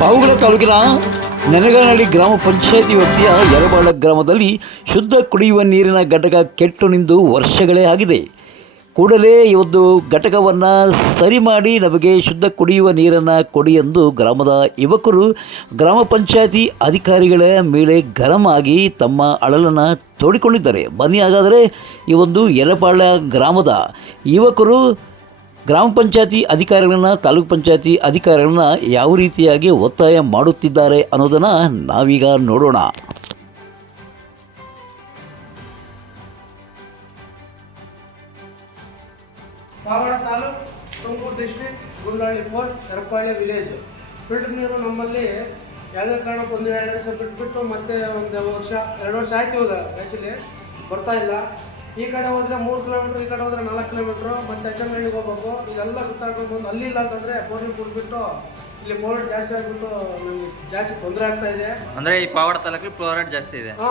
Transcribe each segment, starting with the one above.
ಪಾವುಗಡ ತಾಲೂಕಿನ ನೆನಗನಹಳ್ಳಿ ಗ್ರಾಮ ಪಂಚಾಯತಿ ವ್ಯಾಪ್ತಿಯ ಯರಬಾಳ ಗ್ರಾಮದಲ್ಲಿ ಶುದ್ಧ ಕುಡಿಯುವ ನೀರಿನ ಘಟಕ ಕೆಟ್ಟು ನಿಂದು ವರ್ಷಗಳೇ ಆಗಿದೆ. ಕೂಡಲೇ ಈ ಒಂದು ಘಟಕವನ್ನು ಸರಿ ಮಾಡಿ ನಮಗೆ ಶುದ್ಧ ಕುಡಿಯುವ ನೀರನ್ನು ಕೊಡಿ ಎಂದು ಗ್ರಾಮದ ಯುವಕರು ಗ್ರಾಮ ಪಂಚಾಯತಿ ಅಧಿಕಾರಿಗಳ ಮೇಲೆ ಗರಂ ಆಗಿ ತಮ್ಮ ಅಳಲನ್ನು ತೋಡಿಕೊಂಡಿದ್ದಾರೆ. ಬನ್ನಿ ಹಾಗಾದರೆ ಈ ಒಂದು ಯರಪಾಳ್ಯ ಗ್ರಾಮದ ಯುವಕರು ಗ್ರಾಮ ಪಂಚಾಯತಿ ಅಧಿಕಾರಿಗಳನ್ನ, ತಾಲೂಕು ಪಂಚಾಯತಿ ಅಧಿಕಾರಿಗಳನ್ನ ಯಾವ ರೀತಿಯಾಗಿ ಒತ್ತಾಯ ಮಾಡುತ್ತಿದ್ದಾರೆ ಅನ್ನೋದನ್ನು ನಾವೀಗ ನೋಡೋಣ. Pavada taluk Tumakuru district Gundlahalli post Sarapali village filter ನೀರು ನಮ್ಮಲ್ಲಿ ಯಾವುದೇ ಕಾರಣಕ್ಕೆ ಒಂದು ಎರಡು ವರ್ಷ ಬಿಟ್ಬಿಟ್ಟು ಮತ್ತೆ ಒಂದು ವರ್ಷ, ಎರಡು ವರ್ಷ ಆಯ್ತು ಇವಾಗ. ಆ್ಯಕ್ಚುಲಿ ಬರ್ತಾ ಇಲ್ಲ. ಈ ಕಡೆ ಹೋದ್ರೆ ಮೂರು ಕಿಲೋಮೀಟ್ರ್ ಈ ಕಡೆ ಹೋದ್ರೆ ನಾಲ್ಕು ಕಿಲೋಮೀಟ್ರು ಮತ್ತೆ ಅಚ್ಚಂಗಳ್ಳಿಗೆ ಹೋಗ್ಬೇಕು. ಇದೆಲ್ಲ ಸುತ್ತಾಡ್ಕೊಂಡು ಬಂದು ಅಲ್ಲಿ ಇಲ್ಲ ಅಂತಂದ್ರೆ ಬೋರ್ನಿಂಗ್ ಬಿಟ್ಬಿಟ್ಟು ಇಲ್ಲಿ ಬೋರ್ಡ್ ಜಾಸ್ತಿ ಆಗಿಬಿಟ್ಟು ನಮ್ಗೆ ಜಾಸ್ತಿ ತೊಂದರೆ ಆಗ್ತಾ ಇದೆ. ಅಂದ್ರೆ ಈ ಪಾವಡ ತಾಲೂಕಲ್ಲಿ ಫ್ಲೋರೈಡ್ ಜಾಸ್ತಿ ಇದೆ. ಹಾ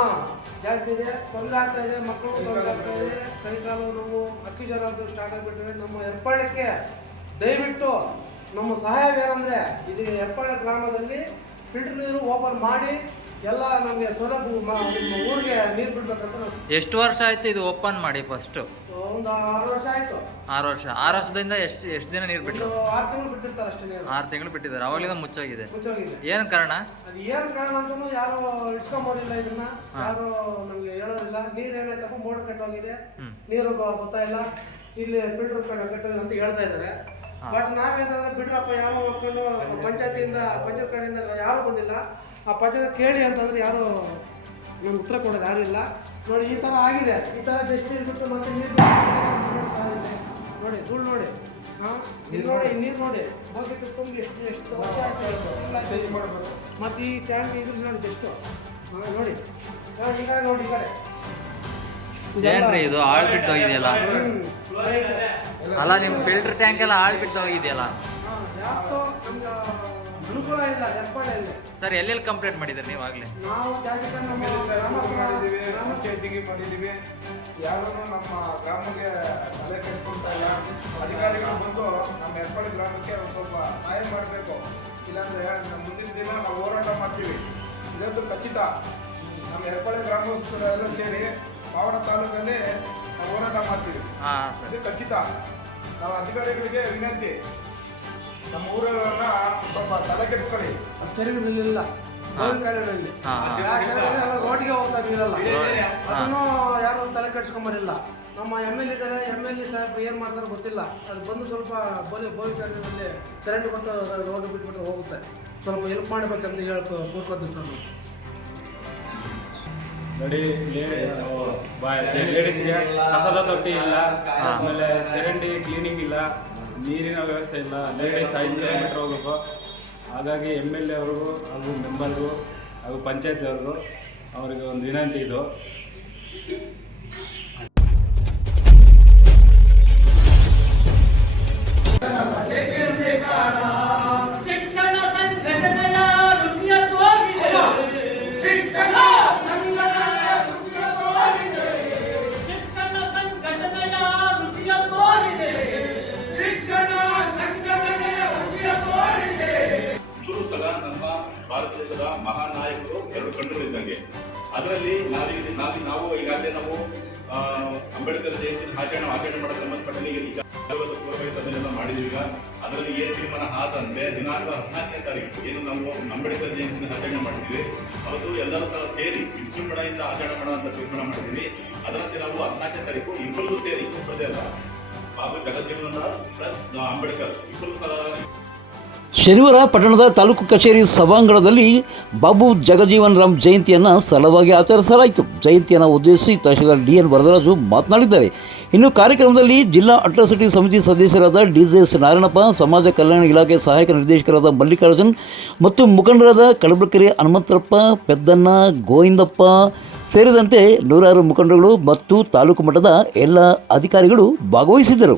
ಜಾಸ್ತಿ ಇದೆ. ತೊಂದರೆ ಆಗ್ತಾ ಇದೆ ಮಕ್ಕಳು ತೊಂದರೆ ಆಗ್ತಾ ಇದೆ. ಕೈ ಕಾಲು ನೋವು ಅಕ್ಕಿ ಜನ ಅಂತ ಸ್ಟಾರ್ಟ್ ಆಗಿಬಿಟ್ಟಿವೆ ನಮ್ಮ ಹೆಪ್ಪಾಳಕ್ಕೆ ದಯವಿಟ್ಟು ನಮ್ಮ ಸಹಾಯವೇನೆಂದ್ರೆ ಇದು ಹೆಪ್ಪಾಳ ಗ್ರಾಮದಲ್ಲಿ ಫಿಲ್ಟರ್ ನೀರು ಓಪನ್ ಮಾಡಿ ಎಲ್ಲ ನಮಗೆ ಸೌಲಭ್ಯ ಊರಿಗೆ ನೀರು ಬಿಡ್ಬೇಕಂತ ನಾವು ಎಷ್ಟು ವರ್ಷ ಆಯ್ತು ಇದು ಓಪನ್ ಮಾಡಿ ಫಸ್ಟ್ ಒಂದು ಆರು ವರ್ಷ ಆಯ್ತು. ಆರು ವರ್ಷ. ಆರು ವರ್ಷದಿಂದ ಎಷ್ಟು ಎಷ್ಟು ದಿನ ನೀರು ಬಿಟ್ಟು ಆರು ತಿಂಗಳು ಬಿಟ್ಟಿರ್ತಾರೆ ಅಷ್ಟೇ ನೀರು. ಆರು ತಿಂಗಳು ಬಿಟ್ಟಿದ್ದಾರೆ. ಅವಾಗಲಿಂದ ಮುಚ್ಚೋಗಿದೆ. ಮುಚ್ಚೋಗಿದೆ. ಏನು ಕಾರಣ? ಅದು ಏನು ಕಾರಣ ಅಂತೂ ಯಾರು ಇಸ್ಕೊಂಬೋದಿಲ್ಲ ಇದನ್ನ. ಯಾರು ನಮಗೆ ಹೇಳೋದಿಲ್ಲ. ನೀರು ಏನಾಯ್ತಪ್ಪ? ಮೋಡ್ ಕಟ್ಟೋಗಿದೆ. ನೀರು ಬರ್ತಾ ಇಲ್ಲ. ಇಲ್ಲಿ ಫಿಲ್ಟರ್ ಕಟ್ಟೋದಿಲ್ಲ ಅಂತ ಹೇಳ್ತಾ ಇದ್ದಾರೆ. ಬಟ್ ನಾವೇನಾದ್ರೆ ಬಿಡ್ರಪ್ಪ ಯಾವ ಮಕ್ಕಳು ಪಂಚಾಯತಿಯಿಂದ ಪಂಚಾಯತ್ ಕಡೆಯಿಂದ ಯಾರು ಬಂದಿಲ್ಲ. ಆ ಪಂಚಾಯತ್ ಕೇಳಿ ಅಂತಂದ್ರೆ ಯಾರು ನಮ್ಗೆ ಉತ್ತರ ಕೊಡೋದು ಯಾರು ಇಲ್ಲ. ನೋಡಿ ಈ ಥರ ಆಗಿದೆ. ಈ ಥರ ಜಸ್ಟ್ ನೀರು ಬಿಟ್ಟು ಮತ್ತೆ ನೀರು ನೋಡಿ ಧೂಳು ನೋಡಿ. ಹಾಂ? ನೀರು ನೋಡಿ ನೀರು ನೋಡಿ. ಹೋಗಿ ತುಂಬಿ ಎಷ್ಟು ಎಷ್ಟು ಮತ್ತು ಈ ಟ್ಯಾಂಕ್ ಇದ್ರೆ ನೋಡಿ ಎಷ್ಟು ಹಾಂ ನೋಡಿ. ಈ ಕಡೆ ನೋಡಿ ಈ ಕಡೆ. ಏನ್ರಿ ಇದು ಆಳ್ ಬಿಟ್ಟು ಹೋಗಿದೆಯಲ್ಲ. ಅಲ್ಲ ನಿಮ್ಮ ಫಿಲ್ಟರ್ ಟ್ಯಾಂಕ್ ಎಲ್ಲ ಆಳ್ ಬಿಟ್ಟು ಹೋಗಿದೆಯಲ್ಲ? ಅನುಕೂಲ ಇಲ್ಲ ಹೆರ್ಪಾಳ್ಯಲ್ಲಿ ಸರ್ ಎಲ್ಲೆಲ್ಲಿ ಕಂಪ್ಲೇಂಟ್ ಮಾಡಿದ್ರಿ ನೀವು ಆಗ್ಲಿ? ನಾವು ಕಡೆ ನಮ್ಮ ಗ್ರಾಮ ಮಾಡಿದೀವಿ ಪಂಚಾಯತಿಗೆ ಮಾಡಿದೀವಿ ಯಾರೂ ನಮ್ಮ ಗ್ರಾಮಕ್ಕೆ ತಲೆ ಕೆಡಿಸ್ಕೊಂತ ಇಲ್ಲ ಅಧಿಕಾರಿಗಳು ಬಂದು ನಮ್ಮ ಹೆರ್ಪಳ್ಳಿ ಗ್ರಾಮಕ್ಕೆ ಒಂದ್ ಸ್ವಲ್ಪ ಸಹಾಯ ಮಾಡಬೇಕು ಇಲ್ಲಾಂದರೆ ನಮ್ಮ ಮುಂದಿನ ದಿನ ನಾವು ಹೋರಾಟ ಮಾಡ್ತೀವಿ ಇದಂತೂ ಖಚಿತ ನಮ್ಮ ಹೆರ್ಪಳ್ಳಿ ಗ್ರಾಮಸ್ಥರೆಲ್ಲ ಸೇರಿ ಪಾವಡ ತಾಲೂಕಲ್ಲಿ ನಾವು ಹೋರಾಟ ಮಾಡ್ತೀವಿ. ಹಾಂ ಸರ್. ಅದು ಖಚಿತ. ನಾವು ಅಧಿಕಾರಿಗಳಿಗೆ ವಿನಂತಿ. ನಮ್ಮ ಊರನ್ನ ಸ್ವಲ್ಪ ತಲೆ ಕೆಡಿಸ್ಕೊಳ್ಳಿ. ಅದು ತೆರಿಗೆ ಬಿಲ್ಲಿಲ್ಲ ಎಲ್ಲ ರೋಡ್ಗೆ ಹೋಗ್ತಾ ನೀರಲ್ಲ ಅದನ್ನು ಯಾರು ತಲೆ ಕೆಡಿಸ್ಕೊಂಬರಿಲ್ಲ ನಮ್ಮ ಎಂ ಎಲ್ ಇದಾರೆ ಎಂ ಎಲ್ ಎ ಸಾಹೇಬ್ ಏನು ಮಾಡ್ತಾರೋ ಗೊತ್ತಿಲ್ಲ. ಅದು ಬಂದು ಸ್ವಲ್ಪ ಬೋಲಿ ಬೋಲಿ ಕಾಲೋನಿಯಲ್ಲಿ ಕರೆಂಟ್ ಕೊಟ್ಟು ರೋಡ್ ಬಿಟ್ಬಿಟ್ಟು ಹೋಗುತ್ತೆ. ಸ್ವಲ್ಪ ಹೆಲ್ಪ್ ಮಾಡ್ಬೇಕಂತ ಹೇಳ್ಕೊ ಕೋರ್ಕೋತೀವಿ ಸರ್ ನಾವು. ನೋಡಿ ಲೇಡೀಸ್ಗೆ ಕಸದ ತೊಟ್ಟಿ ಇಲ್ಲ ಆಮೇಲೆ ಚರಂಡಿ ಕ್ಲೀನಿಂಗ್ ಇಲ್ಲ ನೀರಿನ ವ್ಯವಸ್ಥೆ ಇಲ್ಲ ಲೇಡೀಸ್ ಐದು ಕಿಲೋಮೀಟರ್ ಹೋಗ್ಬೇಕು. ಹಾಗಾಗಿ ಎಂ ಎಲ್ ಎ ಅವ್ರಿಗೂ ಹಾಗೂ ಮೆಂಬರ್ಗೂ ಹಾಗೂ ಪಂಚಾಯತ್ ಅವ್ರಿಗೂ ಅವರಿಗೆ ಒಂದು ವಿನಂತಿ ಇದು. ದೇಶದ ಮಹಾನ್ ನಾಯಕರು ಎರಡು ಕಣ್ಣುಗಳು ಇದ್ದಂಗೆ. ಅದರಲ್ಲಿ ನಾವೀಗ ನಾವು ನಾವು ಈಗಾಗಲೇ ನಾವು ಅಂಬೇಡ್ಕರ್ ಜಯಂತಿ ಆಚರಣೆ ಆಚರಣೆ ಮಾಡೋ ಸಂಬಂಧಪಟ್ಟಲ್ಲಿ ಈಗ ಸಭೆಯನ್ನ ಮಾಡಿದ್ವಿ ಈಗ. ಅದರಲ್ಲಿ ಏನು ತೀರ್ಮಾನ ಆದಂದ್ರೆ ದಿನಾಂಕ ಹದಿನಾಲ್ಕನೇ ತಾರೀಕು ಏನು ನಾವು ಅಂಬೇಡ್ಕರ್ ಜಯಂತಿ ಆಚರಣೆ ಮಾಡ್ತೀವಿ. ಅವತ್ತು ಎಲ್ಲರೂ ಸಹ ಸೇರಿ ವಿಜೃಂಭಣೆಯಿಂದ ಆಚರಣೆ ಮಾಡುವಂತ ತೀರ್ಮಾನ ಮಾಡಿದ್ವಿ ಅದರಂತೆ ನಾವು ಹದಿನಾಲ್ಕನೇ ತಾರೀಕು ಇಬ್ಬರೂ ಸೇರಿ, ಇಬ್ಬರದೇ ಅಲ್ಲ ಬಾಬು ಜಗಜ್ಜೀವನ ಪ್ಲಸ್ ಅಂಬೇಡ್ಕರ್ ಇಬ್ಬರು ಸಹ ಶನಿವಾರ ಪಟ್ಟಣದ ತಾಲೂಕು ಕಚೇರಿ ಸಭಾಂಗಣದಲ್ಲಿ ಬಾಬು ಜಗಜೀವನ್ ರಾಮ್ ಜಯಂತಿಯನ್ನು ಸರಳವಾಗಿ ಆಚರಿಸಲಾಯಿತು. ಜಯಂತಿಯನ್ನು ಉದ್ದೇಶಿಸಿ ತಹಶೀಲ್ದಾರ್ ಡಿ ಎನ್ ವರದರಾಜು ಮಾತನಾಡಿದ್ದಾರೆ. ಇನ್ನು ಕಾರ್ಯಕ್ರಮದಲ್ಲಿ ಜಿಲ್ಲಾ ಅಟ್ರಾಸಿಟಿ ಸಮಿತಿ ಸದಸ್ಯರಾದ ಡಿ ಜೆ ಎಸ್ ನಾರಾಯಣಪ್ಪ, ಸಮಾಜ ಕಲ್ಯಾಣ ಇಲಾಖೆ ಸಹಾಯಕ ನಿರ್ದೇಶಕರಾದ ಮಲ್ಲಿಕಾರ್ಜುನ್ ಮತ್ತು ಮುಖಂಡರಾದ ಕಳಬಕೆರೆ ಹನುಮಂತರಪ್ಪ ಪೆದ್ದಣ್ಣ, ಗೋವಿಂದಪ್ಪ ಸೇರಿದಂತೆ ನೂರಾರು ಮುಖಂಡರುಗಳು ಮತ್ತು ತಾಲೂಕು ಮಟ್ಟದ ಎಲ್ಲ ಅಧಿಕಾರಿಗಳು ಭಾಗವಹಿಸಿದ್ದರು.